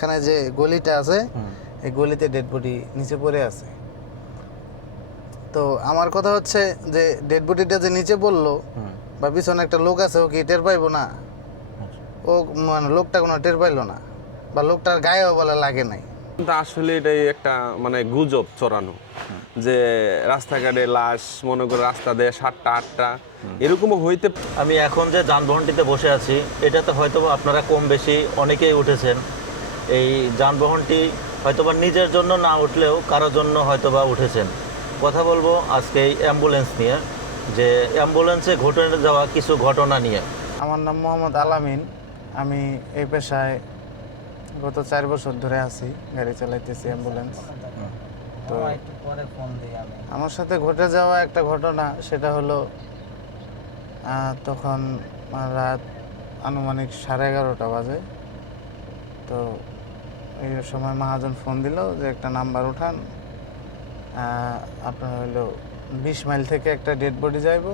মাঝখানে যে গলিটা আছে এই গলিতে ডেড বডি নিচে পড়ে আছে। তো আমার কথা হচ্ছে যে ডেড বডিটা যে নিচে পড়লো বা পিছনে একটা লোক আছে, ও কি টের পাইবো না? ও মানে লোকটা কোনো টের পাইলো না, বা লোকটার গায়েও বলে লাগে নাই। কিন্তু আসলে এটাই একটা মানে গুজব ছড়ানো যে রাস্তাঘাটে লাশ মনে করে রাস্তা দিয়ে 7টা 8টা এরকমও হইতে। আমি এখন যে যানবাহনটিতে বসে আছি এটাতে হয়তো আপনারা কম বেশি অনেকেই উঠেছেন। এই যানবাহনটি হয়তোবা নিজের জন্য না উঠলেও কারোর জন্য হয়তোবা উঠেছেন। কথা বলবো আজকে এই অ্যাম্বুলেন্স নিয়ে, যে অ্যাম্বুলেন্সে ঘটে যাওয়া কিছু ঘটনা নিয়ে। আমার নাম মোহাম্মদ আলামিন। আমি এই পেশায় গত 4 বছর ধরে আছি, গাড়ি চালাইতেছি অ্যাম্বুলেন্স। তো আমার সাথে ঘটে যাওয়া একটা ঘটনা, সেটা হলো তখন রাত আনুমানিক 11:30 বাজে। তো এই সময় মহাজন ফোন দিল যে একটা নাম্বার উঠান, আপনার হলো 20 মাইল থেকে একটা ডেড বডি যাইব,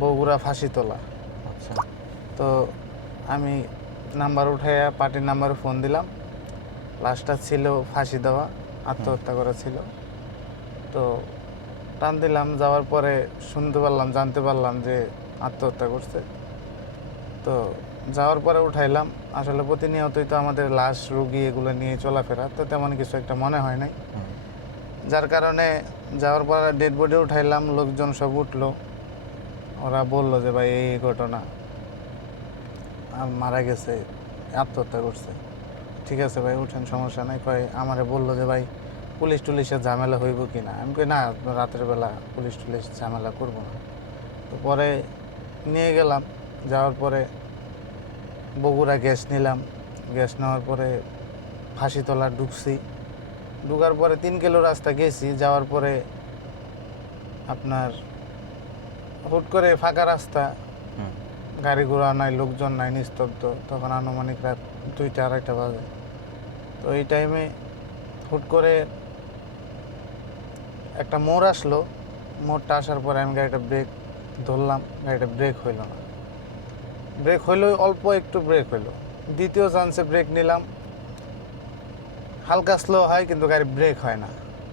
বগুড়া ফাঁসিতলা। আচ্ছা। তো আমি নাম্বার উঠাইয়া পার্টির নাম্বারে ফোন দিলাম। লাশটা ছিল ফাঁসি দেওয়া, আত্মহত্যা করা ছিল। তো টান দিলাম, যাওয়ার পরে জানতে পারলাম যে আত্মহত্যা করছে। তো যাওয়ার পরে উঠাইলাম। আসলে প্রতিনিয়তই তো আমাদের লাশ রোগী এগুলো নিয়ে চলাফেরা, তো তেমন কিছু একটা মনে হয় নাই, যার কারণে যাওয়ার পরে ডেড বডি উঠাইলাম। লোকজন সব উঠলো, ওরা বললো যে ভাই এই ঘটনা, মারা গেছে, আত্মহত্যা করছে। ঠিক আছে ভাই উঠেন, সমস্যা নাই। কয় আমারে বললো যে ভাই পুলিশ টুলিশের ঝামেলা হইব কি না। আমি কই না, রাতের বেলা পুলিশ টুলিশ ঝামেলা করবো না। তো পরে নিয়ে গেলাম। যাওয়ার পরে বগুড়া গ্যাস নিলাম। গ্যাস নেওয়ার পরে ফাঁসিতলা ঢুকছি। ঢুকার পরে 3 কিলো রাস্তা গেছি। যাওয়ার পরে আপনার হুট করে ফাঁকা রাস্তা, গাড়ি ঘোড়া নাই, লোকজন নাই, নিস্তব্ধ। তখন আনুমানিক রাত 2টা 2:30 বাজে। তো এই টাইমে হুট করে একটা মোড় আসলো। মোড়টা আসার পরে আমি গাড়িটা ব্রেক ধরলাম, গাড়িটা ব্রেক হইল না। ব্রেক হইলো, অল্প একটু ব্রেক হইলো। দ্বিতীয় চান্সে ব্রেক নিলাম, হালকা স্লো হয় কিন্তু গাড়ি ব্রেক হয় না।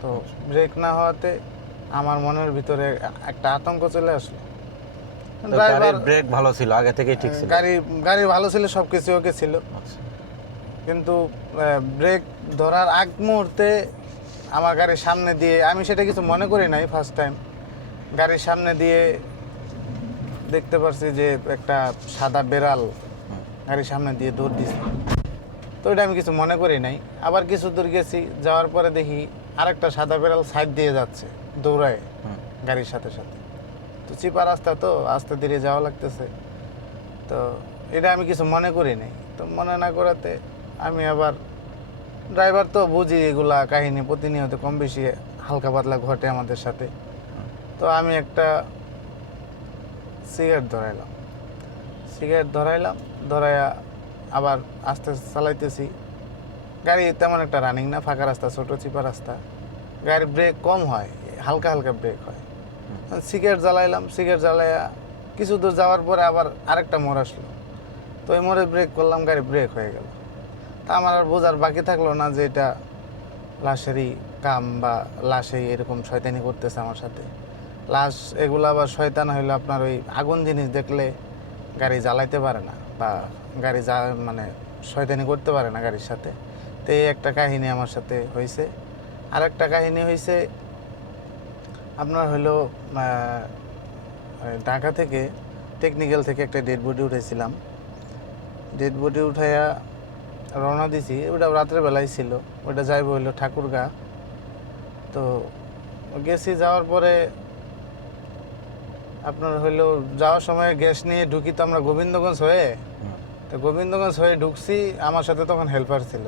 তো ব্রেক না হওয়াতে আমার মনের ভিতরে একটা আতঙ্ক চলে আসলো। ড্রাইভার ব্রেক ভালো ছিল, আগে থেকেই ঠিক ছিল। গাড়ি ভালো ছিল, সব কিছু ওকে ছিল। কিন্তু ব্রেক ধরার আগ মুহূর্তে আমার গাড়ির সামনে দিয়ে, আমি সেটা কিছু মনে করি নাই ফার্স্ট টাইম, গাড়ির সামনে দিয়ে দেখতে পারছি যে একটা সাদা বেড়াল গাড়ির সামনে দিয়ে দৌড় দিছে। তো এটা আমি কিছু মনে করি নাই। আবার কিছু দূর গেছি, যাওয়ার পরে দেখি আরেকটা সাদা বেড়াল সাইড দিয়ে যাচ্ছে দৌড়ায় গাড়ির সাথে সাথে। তো চিপা রাস্তা, তো আস্তে ধীরে যাওয়া লাগতেছে। তো এটা আমি কিছু মনে করি নাই। তো মনে না করাতে আমি আবার, ড্রাইভার তো বুঝি এগুলা কাহিনী প্রতিনিয়ত কম বেশি হালকা পাতলা ঘটে আমাদের সাথে। তো আমি একটা সিগারেট ধরাইলাম, ধরাইয়া আবার আস্তে আস্তে চালাইতেছি। গাড়ি তেমন একটা রানিং না, ফাঁকা রাস্তা, ছোটো চিপা রাস্তা, গাড়ির ব্রেক কম হয়, হালকা হালকা ব্রেক হয়। সিগারেট জ্বালাইয়া কিছু দূর যাওয়ার পরে আবার আরেকটা মোড় আসলো। তো এই মোড়ে ব্রেক করলাম, গাড়ি ব্রেক হয়ে গেল। তা আমার আর বোঝার বাকি থাকলো না যে এটা লাশেরই কাম, বা লাশেই এরকম শয়তানি করতেছে আমার সাথে। লাশ এগুলো আবার শয়তান হইলে আপনার ওই আগুন জিনিস দেখলে গাড়ি জ্বালাইতে পারে না, বা গাড়ি মানে শয়তানি করতে পারে না গাড়ির সাথে। তো এই একটা কাহিনী আমার সাথে হয়েছে। আর একটা কাহিনী হয়েছে আপনার হলো ঢাকা থেকে, টেকনিক্যাল থেকে একটা ডেড বডি উঠেছিলাম। ডেড বডি উঠাইয়া রওনা দিছি, ওটা রাত্রের বেলায় ছিল। ওটা যাইব হইলো ঠাকুরগাঁ। তো গেছি, যাওয়ার পরে আপনার হইলো যাওয়ার সময় গ্যাস নিয়ে ঢুকি তো আমরা গোবিন্দগঞ্জ হয়ে। তো গোবিন্দগঞ্জ হয়ে ঢুকছি, আমার সাথে তখন হেল্পার ছিল।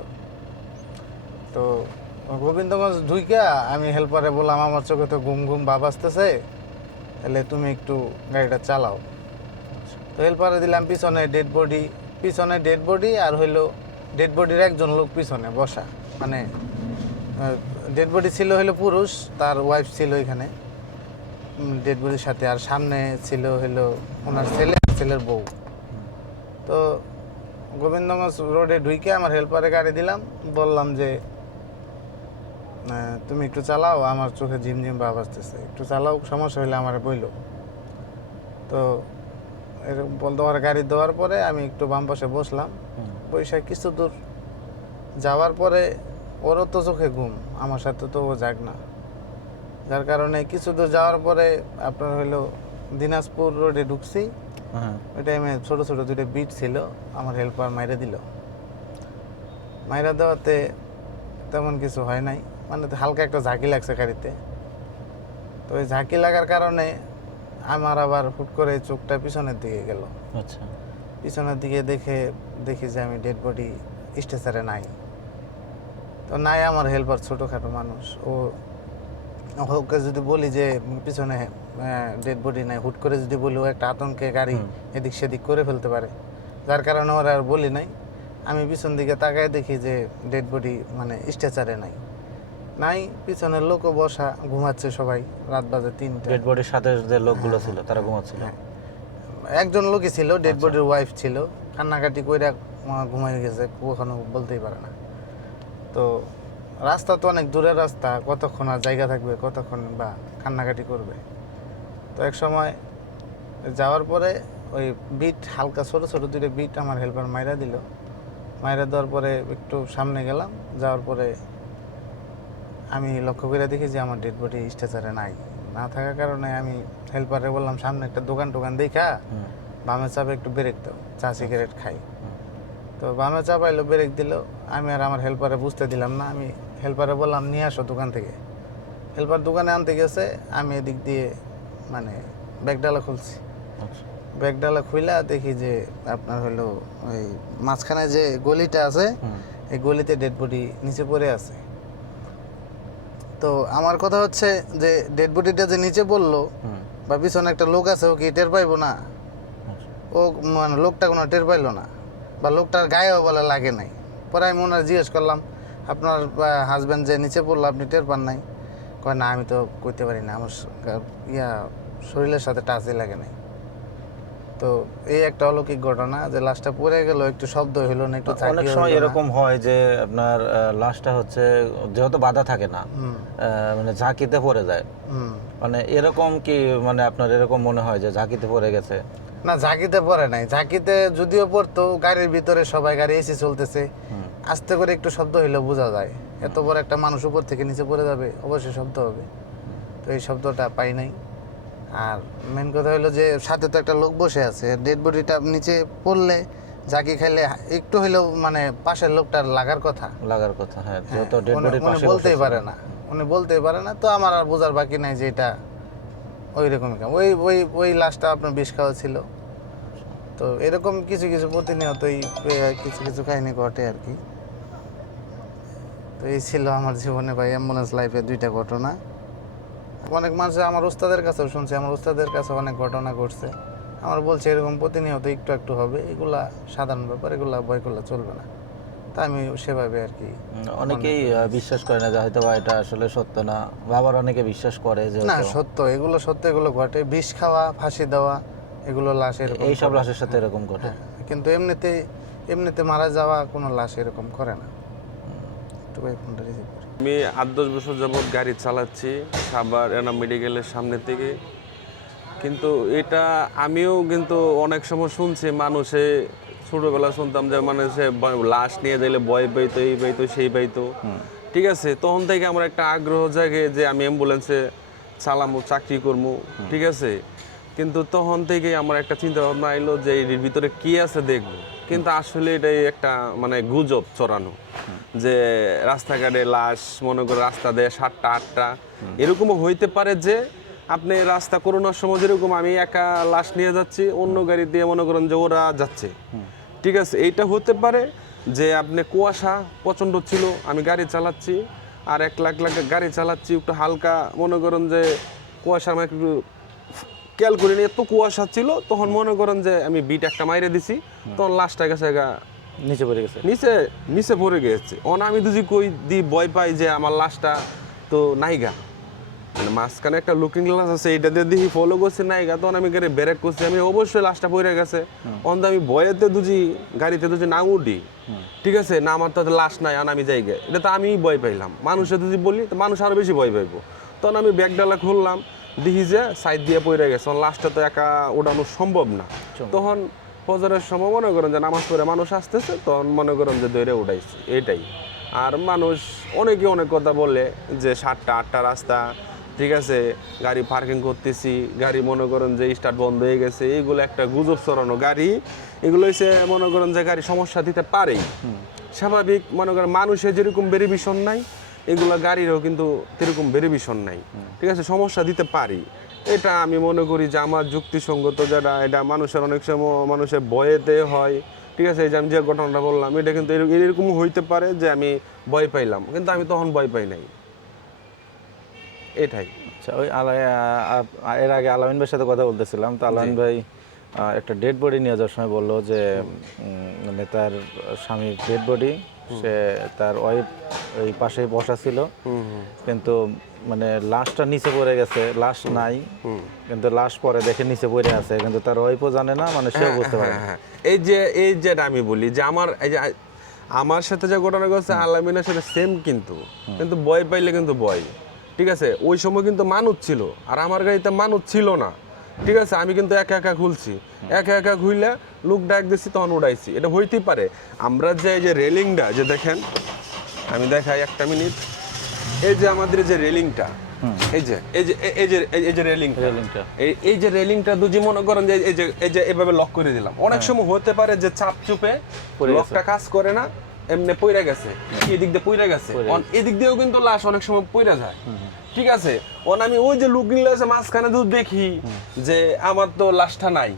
তো গোবিন্দগঞ্জ ঢুইকা আমি হেল্পারে বললাম আমার চোখে তো ঘুম ঘুম ভাব আসতেছে, তাহলে তুমি একটু গাড়িটা চালাও। তো হেল্পারে দিলাম পিছনে ডেড বডি, আর হইলো ডেড বডির একজন লোক পিছনে বসা, মানে ডেড বডি ছিল হইলো পুরুষ, তার ওয়াইফ ছিল এখানে ডেড বডির সাথে, আর সামনে ছিল হইলো ওনার ছেলের বউ। তো গোবিন্দগঞ্জ রোডে ঢুকে আমার হেল্পারে গাড়ি দিলাম, বললাম যে তুমি একটু চালাও, আমার চোখে ঝিমঝিম ভাব আসতেছে, একটু চালাও, সমস্যা হলে আমার বইলো। তো এরকম বলতে আমার গাড়ি দেওয়ার পরে আমি একটু বাম পাশে বসলাম, বৈশাখ কিছু দূর যাওয়ার পরে ওরও তো চোখে ঘুম, আমার সাথে তো ও যাক না, যার কারণে কিছু দূর যাওয়ার পরে আপনার হইলো দিনাজপুর রোডে ঢুকছি। হ্যাঁ। ওই টাইমে ছোটো ছোটো দুটো বিট ছিল, আমার হেল্পার মাইরে দিল। মাইরা দেওয়াতে তেমন কিছু হয় নাই, মানে হালকা একটা ঝাঁকি লাগছে গাড়িতে। তো ওই ঝাঁকি লাগার কারণে আমার আবার হুট করে চোখটা পিছনের দিকে গেল। আচ্ছা। পিছনের দিকে দেখি যে আমি ডেড বডি স্ট্রেচারে নাই। তো নাই আমার হেল্পার ছোটোখাটো মানুষ, ওকে যদি বলি যে পিছনে ডেড বডি নাই, হুট করে যদি বলি ও একটা আতঙ্কে গাড়ি এদিক সেদিক করে ফেলতে পারে, যার কারণে ওরা আর বলি নাই। আমি পিছন দিকে তাকায় দেখি যে ডেড বডি মানে স্ট্রেচারে নাই, পিছনের লোকও বসা, ঘুমাচ্ছে সবাই, রাত বাজে 3টা। ডেড বডির সাথে যে লোকগুলো ছিল তারা ঘুমাচ্ছিল? একজন লোকই ছিল, ডেড বডির ওয়াইফ ছিল, কান্নাকাটি কইরা ঘুমাই গেছে, কখনো বলতেই পারে না। তো রাস্তা তো অনেক দূরের রাস্তা, কতক্ষণ আর জায়গা থাকবে, কতক্ষণ বা কান্নাকাটি করবে। তো এক সময় যাওয়ার পরে ওই বিট হালকা ছোটো ছোটো দুটো বিট আমার হেল্পার মাইরা দিল। মাইরা দেওয়ার পরে একটু সামনে গেলাম, যাওয়ার পরে আমি লক্ষ্য করে দেখি যে আমার ডেড বডি স্ট্রেচারে না থাকার কারণে আমি হেল্পারে বললাম সামনে একটা দোকান দেখা বামে চাপে একটু ব্রেক দাও, চা সিগারেট খাই। তো বামে চাপাইলো, ব্রেক দিল, আমি আর আমার হেল্পারে বুঝতে দিলাম না। আমি হেল্পারে বললাম নিয়ে আসো দোকান থেকে। হেল্পার দোকানে আনতে গেছে, আমি এদিক দিয়ে মানে ব্যাগডালা খুলছি। ব্যাগডালা খুইলা দেখি যে আপনার হলো ওই মাঝখানে যে গলিটা আছে, এই গলিতে ডেড বডি নিচে পড়ে আছে। তো আমার কথা হচ্ছে যে ডেড বডিটা যে নিচে পড়লো বা পিছনে একটা লোক আছে, ও কি টের পাইবো না? ও মানে লোকটা কোনো টের পাইলো না, বা লোকটার গায়েও বলে লাগে নাই। পরে আমি ওনার জিজ্ঞেস করলাম, আপনার হাজব্যান্ড যে নিচে পড়লো আপনি টের পান নাই? কয় না, আমি তো কইতে পারি না, আমার শরীরের সাথে টাচই লাগে নাই। তো এই একটা অলৌকিক ঘটনা যে লাশটা পড়ে গেল, একটু শব্দ হইলো না, একটু অনেক সময় এরকম হয় যে আপনার লাশটা হচ্ছে যেহেতু বাধা থাকে না, মানে ঝাঁকিতে পড়ে যায়। মানে এরকম কি, মানে আপনার এরকম মনে হয় যে ঝাঁকিতে পড়ে গেছে? না, ঝাঁকিতে পড়ে নাই। ঝাঁকিতে যদিও পড়তো, গাড়ির ভিতরে সবাই, গাড়ি এসি চলতেছে, আস্তে করে একটু শব্দ হইলে বোঝা যায়। এত বড় একটা মানুষ উপর থেকে নিচে পড়ে যাবে, অবশ্যই শব্দ হবে। তো এই শব্দটা পাই নাই। আর মেন কথা হলো যে সাথে তো একটা লোক বসে আছে, ডেড বডিটা নিচে পড়লে ঝাঁকি খাইলে একটু হইলেও মানে পাশের লোকটার লাগার কথা। হ্যাঁ, যেহেতু ডেড বডির পাশে বলতেই পারে না, উনি বলতেই পারে না। তো আমার আর বোঝার বাকি নাই যে এটা ওই রকমই কাম। ওই লাশটা আপনার বিষ খাওয়া ছিল। তো এরকম কিছু প্রতিনিয়তই কিছু কাহিনী ঘটে আর কি। তো এই ছিল আমার জীবনে ভাই অ্যাম্বুলেন্স লাইফে 2টা ঘটনা। অনেক মানুষ আমার ওস্তাদের কাছেও শুনছি, আমার ওস্তাদের কাছে অনেক ঘটনা ঘটছে। আমার বলছে এরকম প্রতিনিয়ত একটু হবে, এগুলা সাধারণ ব্যাপার, এগুলা ভয় করলে চলবে না। তা আমি সেভাবে আর কি। অনেকেই বিশ্বাস করে না যে হয়তো এটা আসলে সত্য না, আবার অনেকে বিশ্বাস করে যে না, সত্য, এগুলো সত্য, এগুলো ঘটে। বিষ খাওয়া, ফাঁসি দেওয়া, এগুলো লাশ এরকম, এইসব লাশের সাথে এরকম ঘটে। কিন্তু এমনিতে মারা যাওয়া কোনো লাশ এরকম করে না। একটু ফোনটা রিসিভ করি। আমি 8-10 বছর যাবৎ গাড়ি চালাচ্ছি সাভার এনাম মেডিকেলের সামনে থেকে। কিন্তু এটা আমিও কিন্তু অনেক সময় শুনছি, মানুষে ছোটোবেলা শুনতাম যে মানুষে লাশ নিয়ে দিলে ভয় পাইতো, এই পাইতো, সেই পাইতো। ঠিক আছে, তখন থেকে আমার একটা আগ্রহ জাগে যে আমি অ্যাম্বুলেন্সে চালামো, চাকরি করবো। ঠিক আছে, কিন্তু তখন থেকে আমার একটা চিন্তা ভাবনা এলো যে এর ভিতরে কি আছে দেখবো। কিন্তু আসলে এটাই একটা মানে গুজব চড়ানো, যে রাস্তাঘাটে লাশ, মনে করে রাস্তা দেয় 7টা 8টা, এরকমও হইতে পারে যে আপনি রাস্তা করোনার সময় যেরকম আমি একা লাশ নিয়ে যাচ্ছি, অন্য গাড়ি দিয়ে মনে করেন যে ওরা যাচ্ছে। ঠিক আছে, এইটা হতে পারে যে আপনি কুয়াশা প্রচণ্ড ছিল, আমি গাড়ি চালাচ্ছি আর 1 লাখ গাড়ি চালাচ্ছি, একটু হালকা মনে করেন যে কুয়াশা, আমি একটু খেয়াল করিনি, এত কুয়াশা ছিল, তখন মনে করেন যে আমি বিট একটা মাইরে দিছি, তখন লাশটা গেছে নিচে পড়ে গেছে, নিচে পড়ে গেছে। আমি যদি কই দি ভয় পাই যে আমার লাশটা তো নাইগা, মানে মাঝখানে একটা লুকিং গ্লাস আছে, এটা দিয়ে দেখি ফলো করছে না এগা, তখন আমি গাড়ি ব্রেক করছি, আমি অবশ্যই লাশটা পড়ে গেছে। অন্ত আমি ভয়েতে দুজি গাড়িতে দুজি না উঠি, ঠিক আছে না, আমার তো লাশ নাই আর আমি যাই গে, এটা তো আমি ভয় পাইলাম। মানুষে যদি বলি তো মানুষ আরো বেশি ভয় পাইবো। তখন আমি ব্যাগ ডালা খুললাম, দেখি যে সাইড দিয়ে পড়ে গেছে, লাশটা তো একা ওঠানো সম্ভব না। তখন ফজরের সময় মনে করেন যে নামাজ পড়ে মানুষ আসতেছে, তখন মনে করেন যে দৌড়ে উঠাইছি, এটাই। আর মানুষ অনেকে অনেক কথা বলে যে 7টা 8টা রাস্তা, ঠিক আছে, গাড়ি পার্কিং করতেছি, গাড়ি মনে করেন যে স্টার্ট বন্ধ হয়ে গেছে, এইগুলো একটা গুজব ছড়ানো। গাড়ি এগুলো হচ্ছে মনে করেন যে গাড়ি সমস্যা দিতে পারেই, স্বাভাবিক। মনে করেন মানুষের যেরকম ভেরিফিকেশন নাই, এগুলো গাড়িরও কিন্তু সেরকম ভেরিফিকেশন নাই, ঠিক আছে, সমস্যা দিতে পারি। এটা আমি মনে করি যে আমার যুক্তিসঙ্গত, যেটা এটা মানুষের অনেক সময় মানুষের ভয়েতে হয়, ঠিক আছে। এই যে আমি যে ঘটনাটা বললাম, এটা কিন্তু এরকম হইতে পারে যে আমি ভয় পাইলাম, কিন্তু আমি তখন ভয় পাই নাই, এটাই। আচ্ছা, ওই এর আগে আলামিন ভাইয়ের সাথে কথা বলতেছিলাম, তো আলামিন ভাই একটা ডেড বডি নিয়ে যাওয়ার সময় বললো যে মানে তার স্বামীর ডেড বডি, সে তার ওয়াইফ ওই পাশেই বসা ছিল, কিন্তু মানে লাশটা নিচে পড়ে গেছে, লাশ নাই, কিন্তু লাশ পরে দেখে নিচে পড়ে আছে, কিন্তু তার ওয়াইফও জানে না, মানে সেও বুঝতে পারে না। এই যেটা আমি বলি যে আমার সাথে যে ঘটনা ঘটছে আলামিনের সাথে সেম, কিন্তু ভয় পাইলে কিন্তু ভয়, ঠিক আছে। ওই সময় কিন্তু মানুষ ছিল আর আমার গাড়িতে মানুষ ছিল না, ঠিক আছে। আমি কিন্তু একা একা খুলছি, একা একা খুইলে লোক ডাক দিচ্ছি, তখন উড়াইছি। এটা হইতেই পারে। আমরা যে এই যে রেলিংটা যে দেখেন, আমি দেখাই একটা মিনিট, এই যে আমাদের যে রেলিংটা, এই যে রেলিংটা, এই যে রেলিংটা দুজি মনে করেন যে এই যে এভাবে লক করে দিলাম। অনেক সময় হতে পারে যে চাপ চুপে লকটা কাজ করে না, এমনি পইরা গেছে, এদিক দিয়ে পইরা গেছে, এদিক দিয়েও কিন্তু লাশ অনেক সময় পইরা যায়, ঠিক আছে। আমি ওই যে লুকিং গ্লাসে মাঝখানে তো দেখি যে আমার তো লাশটা নাই,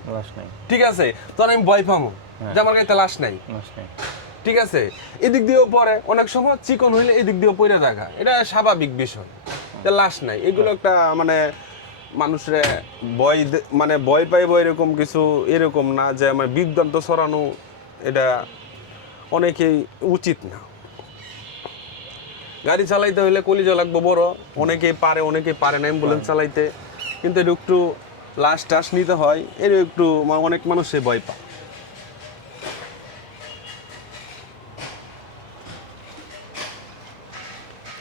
ঠিক আছে, তখন আমি ভয় পাবো যে আমার গাড়িতে লাশ নাই, ঠিক আছে। এদিক দিয়েও পরে অনেক সময় চিকন হইলে এদিক দিয়েও পইরা দেখা, এটা স্বাভাবিক বিষয় যে লাশ নাই। এগুলো একটা মানে মানুষের মানে ভয় পাইব এরকম কিছু, এরকম না যে আমার বিভ্রান্ত ছড়ানো, এটা অনেকেই উচিত না। গাড়ি চালাইতে হইলে কলিজা লাগবো বড়, অনেকেই পারে না অ্যাম্বুলেন্স চালাইতে, কিন্তু এটা একটু লাশ টাশ নিতে হয়, এর একটু অনেক মানুষে ভয় পায়।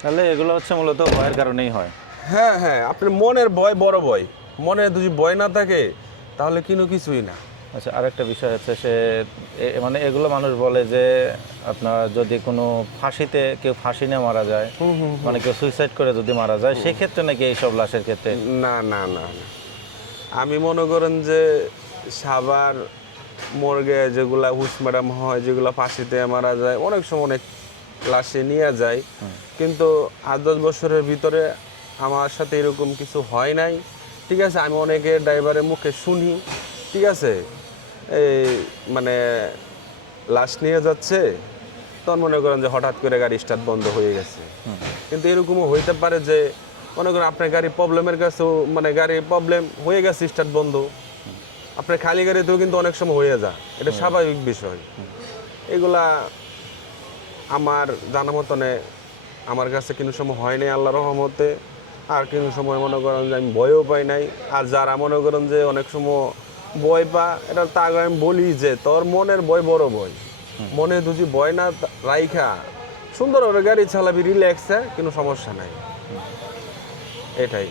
তাহলে এগুলো হচ্ছে মূলত ভয়ের কারণেই হয়। হ্যাঁ হ্যাঁ, আপনার মনের ভয় বড় ভয়, মনে যদি ভয় না থাকে তাহলে কিছুই না। আচ্ছা, আরেকটা বিষয় হচ্ছে মানে এগুলো মানুষ বলে যে আপনার যদি কোনো ফাঁসিতে কেউ ফাঁসি নিয়ে মারা যায়, মানে কেউ সুইসাইড করে যদি মারা যায়, সেক্ষেত্রে নাকি এইসব লাশের ক্ষেত্রে না না না না, আমি মনে করেন যে সাভার মর্গে যেগুলা হুসম্যাডাম হয়, যেগুলা ফাঁসিতে মারা যায়, অনেক সময় অনেক লাশে নিয়ে যায়, কিন্তু 8-10 বছরের ভিতরে আমার সাথে এরকম কিছু হয় নাই, ঠিক আছে। আমি অনেকের ড্রাইভারের মুখে শুনি, ঠিক আছে, এই মানে লাশ নিয়ে যাচ্ছে, তখন মনে করেন যে হঠাৎ করে গাড়ি স্টার্ট বন্ধ হয়ে গেছে। কিন্তু এরকমও হইতে পারে যে মনে করেন আপনার গাড়ি প্রবলেমের কাছেও, মানে গাড়ির প্রবলেম হয়ে গেছে, স্টার্ট বন্ধ, আপনার খালি গাড়িতেও কিন্তু অনেক সময় হয়ে যায়, এটা স্বাভাবিক বিষয়। এগুলা আমার জানা মতনে আমার কাছে কোনো সময় হয় নাই আল্লাহর রহমতে, আর কোনো সময় মনে করেন যে আমি ভয়ও পাই নাই। আর যারা মনে করেন যে অনেক সময় ভয় পা, এটা তা আমি বলি যে তোর মনের ভয় বড় ভয়, মনে যদি ভয় না রাইখা সুন্দরভাবে গাড়ি চালাবি, রিল্যাক্সে, কোনো সমস্যা নাই, এটাই।